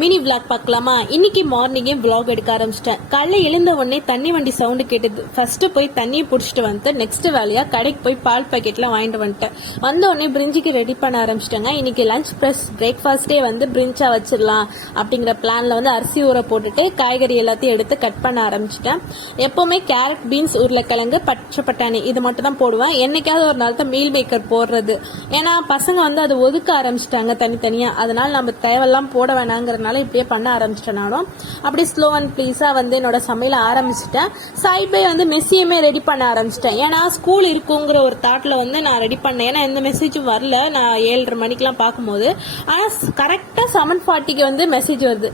Mini vlog பார்க்கலாமா? இன்னைக்கு மார்னிங்கே விளாக் எடுக்க ஆரம்பிச்சிட்டேன். காலைல எழுந்த உடனே தண்ணி வண்டி சவுண்டு கேட்டது. ஃபர்ஸ்ட் போய் தண்ணியை பிடிச்சிட்டு வந்து நெக்ஸ்ட் வேலையா கடைக்கு போய் பால் பாக்கெட்லாம் வாங்கிட்டு வந்துட்டேன். வந்த உடனே பிரிஞ்சுக்கு ரெடி பண்ண ஆரம்பிச்சிட்டேங்க. இன்னைக்கு லஞ்ச் ப்ளஸ் பிரேக்ஃபாஸ்டே வந்து பிரிஞ்சா வச்சிடலாம் அப்படிங்கிற பிளான்ல வந்து அரிசி ஊற போட்டுட்டு காய்கறி எல்லாத்தையும் எடுத்து கட் பண்ண ஆரம்பிச்சிட்டேன். எப்பவுமே கேரட், பீன்ஸ், உருளைக்கிழங்கு, பச்சை பட்டாணி இது மட்டும் தான் போடுவேன். என்னைக்காவது ஒரு நாள் தான் மீல் மேக்கர் போடுறது. ஏன்னா பசங்க வந்து அதை ஒதுக்க ஆரம்பிச்சிட்டாங்க தனித்தனியா. அதனால நம்ம தேவையெல்லாம் போட வேணாங்கிறதுனால இப்படியே பண்ண ஆரம்பிச்சிட்டேன். நானும் அப்படி ஸ்லோ அண்ட் ப்ளீஸா வந்து என்னோட சமையல ஆரம்பிச்சிட்டேன். சைட் பை வந்து மெஸ்ஸியுமே ரெடி பண்ண ஆரம்பிச்சிட்டேன். ஏன்னா ஸ்கூல் இருக்குங்கிற ஒரு தாட்ல வந்து நான் ரெடி பண்ணேன். ஏன்னா எந்த மெசேஜும் வரல. நான் 7:30 மணிக்கெல்லாம் பார்க்கும்போது ஆனா கரெக்டா 7:40 வந்து மெசேஜ் வருது,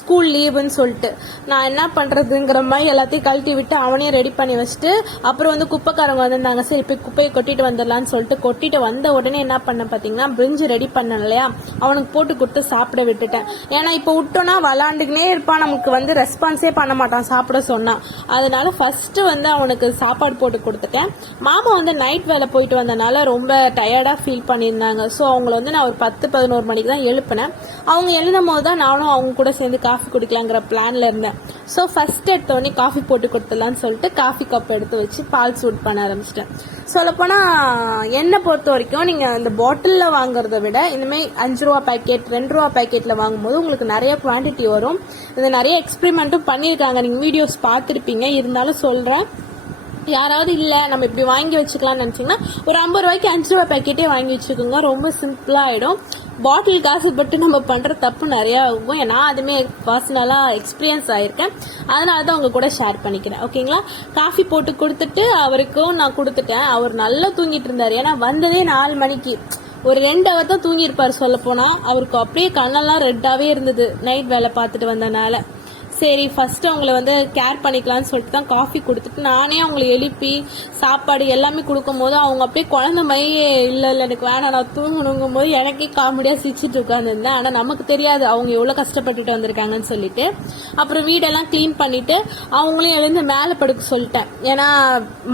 ஸ்கூல் லீவுன்னு சொல்லிட்டு. நான் என்ன பண்றதுங்கிற மாதிரி எல்லாத்தையும் கழட்டி விட்டு அவனையும் ரெடி பண்ணி வச்சுட்டு அப்புறம் வந்து குப்பைக்காரங்க வந்திருந்தாங்க. சரி போய் குப்பையை கொட்டிட்டு வந்துடலான்னு சொல்லிட்டு கொட்டிட்டு வந்த உடனே என்ன பண்ண பாத்தீங்கன்னா பிரிஞ்சு ரெடி பண்ண இல்லையா, அவனுக்கு போட்டு கொடுத்து சாப்பிட விட்டுட்டேன். ஏன்னா இப்போ விட்டோம்னா விளாண்டுக்குனே இருப்பான், நமக்கு வந்து ரெஸ்பான்ஸே பண்ண மாட்டான் சாப்பிட சொன்னா. அதனால ஃபர்ஸ்ட் வந்து அவனுக்கு சாப்பாடு போட்டு கொடுத்துட்டேன். மாமா வந்து நைட் வேலை போயிட்டு வந்தனால ரொம்ப டயர்டா ஃபீல் பண்ணியிருந்தாங்க. ஸோ அவங்கள வந்து நான் ஒரு 10-11 மணிக்கு தான் எழுப்பினேன். அவங்க எழுதும் போது தான் நானும் அவங்க கூட சேர்ந்து காஃபி குடிக்கலாங்கிற பிளான்ல இருந்தேன். ஸோ ஃபர்ஸ்ட் எடுத்தோடனே காஃபி போட்டு கொடுத்துடலான்னு சொல்லிட்டு காஃபி கப் எடுத்து வச்சு பால் சூட் பண்ண ஆரம்பிச்சிட்டேன். சொல்லப்போனா என்னை பொறுத்த வரைக்கும் நீங்க இந்த பாட்டில்ல வாங்குறத விட இனிமேல் 5 ரூபா பேக்கெட், 2 ரூபா பேக்கெட்ல வாங்கும்போது உங்களுக்கு நிறைய குவான்டிட்டி வரும். இது நிறைய எக்ஸ்பெரிமெண்ட்டும் பண்ணியிருக்காங்க, நீங்க வீடியோஸ் பார்த்துருப்பீங்க. இருந்தாலும் சொல்றேன், யாராவது இல்ல நம்ம இப்படி வாங்கி வச்சுக்கலாம்னு நினைச்சீங்கன்னா ஒரு 50 ரூபாய்க்கு 5 ரூபாய் பேக்கெட்டே வாங்கி வச்சுக்கோங்க. ரொம்ப சிம்பிளா ஆயிடும். பாட்டில் காசு பட்டு நம்ம பண்ற தப்பு நிறைய ஆகும். நான் அதுமே பர்சனலா எக்ஸ்பீரியன்ஸ் ஆயிருக்கேன். அதனாலதான் உங்க கூட ஷேர் பண்ணிக்கிறேன். ஓகேங்களா? காஃபி போட்டு கொடுத்துட்டு அவருக்கும் நான் கொடுத்துட்டேன். அவர் நல்லா தூங்கிட்டு இருந்தாரு. ஏன்னா வந்ததே 4 மணிக்கு. ஒரு 2 ஹவர் தான் தூங்கி இருப்பாரு. சொல்ல போனா அவருக்கு அப்படியே கண்ணெல்லாம் ரெட்டாவே இருந்தது நைட் வேலை பார்த்துட்டு வந்தனால. சரி ஃபர்ஸ்ட் அவங்கள வந்து கேர் பண்ணிக்கலாம்னு சொல்லிட்டு தான் காஃபி கொடுத்துட்டு நானே அவங்களை எழுப்பி சாப்பாடு எல்லாமே கொடுக்கும் போது அவங்க அப்படியே குழந்தை மாதிரி இல்லை எனக்கு வேணாம் நான் தூங்கணுங்கும் போது எனக்கே காமெடியா சிரிச்சிட்டு உட்காந்துருந்தேன். ஆனா நமக்கு தெரியாது அவங்க எவ்வளவு கஷ்டப்பட்டுட்டு வந்திருக்காங்கன்னு சொல்லிட்டு அப்புறம் வீடெல்லாம் கிளீன் பண்ணிட்டு அவங்களையும் எழுந்து மேலே படுக்க சொல்லிட்டேன். ஏன்னா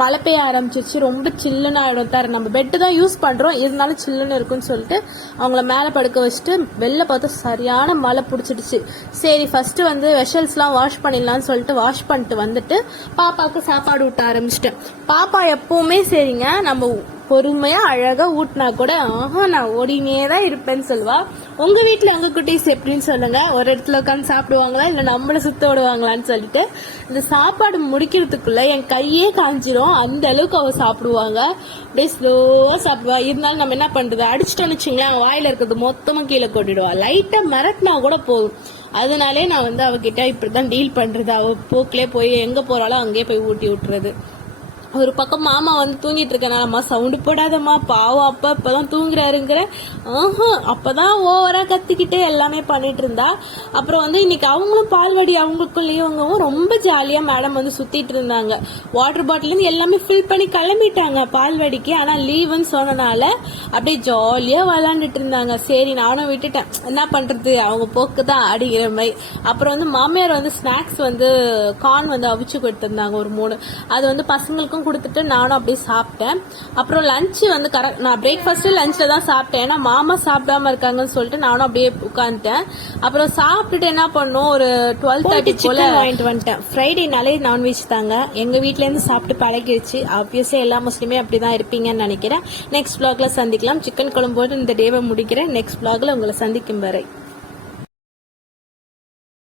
மழை பெய்ய ஆரம்பிச்சிருச்சு, ரொம்ப சில்லுன்னு ஆயிடும். தர நம்ம பெட்டு தான் யூஸ் பண்றோம், இருந்தாலும் சில்லுன்னு இருக்குன்னு சொல்லிட்டு அவங்கள மேலே படுக்க வச்சுட்டு வெளில பார்த்தா சரியான மழை பிடிச்சிடுச்சு. சரி ஃபர்ஸ்ட் வந்து வெஷல்ஸ் வாஷ் பண்ணிடலாம்னு சொல்லிட்டு வாஷ் பண்ணிட்டு வந்துட்டு பாப்பாவுக்கு சாப்பாடு ஊட்ட ஆரம்பிச்சிட்டேன். பாப்பா எப்பவுமே சரிங்க நம்ம பொறுமையா அழகா ஊட்டினா கூட நான் ஓடினே தான் இருப்பேன்னு சொல்லுவா. உங்க வீட்டுல எங்க குட்டீஸ் எப்படின்னு சொல்லுங்க. ஒரு இடத்துல உட்காந்து சாப்பிடுவாங்களா இல்ல நம்மள சுத்த விடுவாங்களான்னு சொல்லிட்டு. இந்த சாப்பாடு முடிக்கிறதுக்குள்ள என் கையே காஞ்சிரும், அந்த அளவுக்கு அவ சாப்பிடுவாங்க. அப்படியே ஸ்லோவா சாப்பிடுவா. இருந்தாலும் நம்ம என்ன பண்றது, அடிச்சுட்டோன்னு வச்சுங்களேன் வாயில இருக்கிறது மொத்தமா கீழே கொட்டிடுவா. லைட்டா மிரட்டினா கூட போதும். அதனாலே நான் வந்து அவகிட்ட இப்படிதான் டீல் பண்றது. அவ போக்கிலே போய் எங்க போறாளோ அங்கேயே போய் ஊட்டி விட்டுறது. ஒரு பக்கம் மாமா வந்து தூங்கிட்டு இருக்கனாலம்மா சவுண்டு போடாதம்மா பாவம் அப்பா இப்பதான் தூங்குறாருங்கிற அப்பதான் ஓவரா கத்திக்கிட்டு எல்லாமே பண்ணிட்டு இருந்தா. அப்புறம் வந்து இன்னைக்கு அவங்களும் பால்வாடி அவங்களுக்குள்ளேயும் ரொம்ப ஜாலியா மேடம் வந்து சுத்திட்டு இருந்தாங்க. வாட்டர் பாட்டில் இருந்து எல்லாமே ஃபில் பண்ணி கிளம்பிட்டாங்க பால்வாடிக்கு. ஆனா லீவுன்னு சொன்னனால அப்படியே ஜாலியா விளாண்டுட்டு இருந்தாங்க. சரி நானும் விட்டுட்டேன், என்ன பண்றது அவங்க போக்குதான் அப்படிங்கிற மாதிரி. அப்புறம் வந்து மாமியார் வந்து ஸ்நாக்ஸ் வந்து கார்ன் வந்து அவிச்சு கொடுத்திருந்தாங்க ஒரு 3. அது வந்து பசங்களுக்கும் கொடுத்துட்டு நானும் அப்படியே சாப்பிட்டேன். அப்புறம் லஞ்ச் வந்து கரெக்ட் நான் பிரேக்ஃபாஸ்ட் லஞ்ச்ல தான் சாப்பிட்டேன். ஏன்னா மாமா சாப்பிடாம இருக்காங்கன்னு சொல்லிட்டு நானும் அப்படியே உட்காந்துட்டேன். அப்புறம் சாப்பிட்டுட்டு என்ன பண்ணோம், ஒரு 12:30 போல வாங்கிட்டு வந்துட்டேன். ஃப்ரைடேனாலே நான்வெஜ் தாங்க. எங்க வீட்ல இருந்து சாப்பிட்டு பழகிடுச்சு. ஆப்வியஸா எல்லா முஸ்லிமே அப்படிதான் இருப்பீங்கன்னு நினைக்கிறேன். நெக்ஸ்ட் vlogல சந்திக்கலாம். சிக்கன் குழம்பு போட்டு இந்த டேவை முடிக்கிறேன். நெக்ஸ்ட் vlogல உங்களை சந்திக்கும் வரை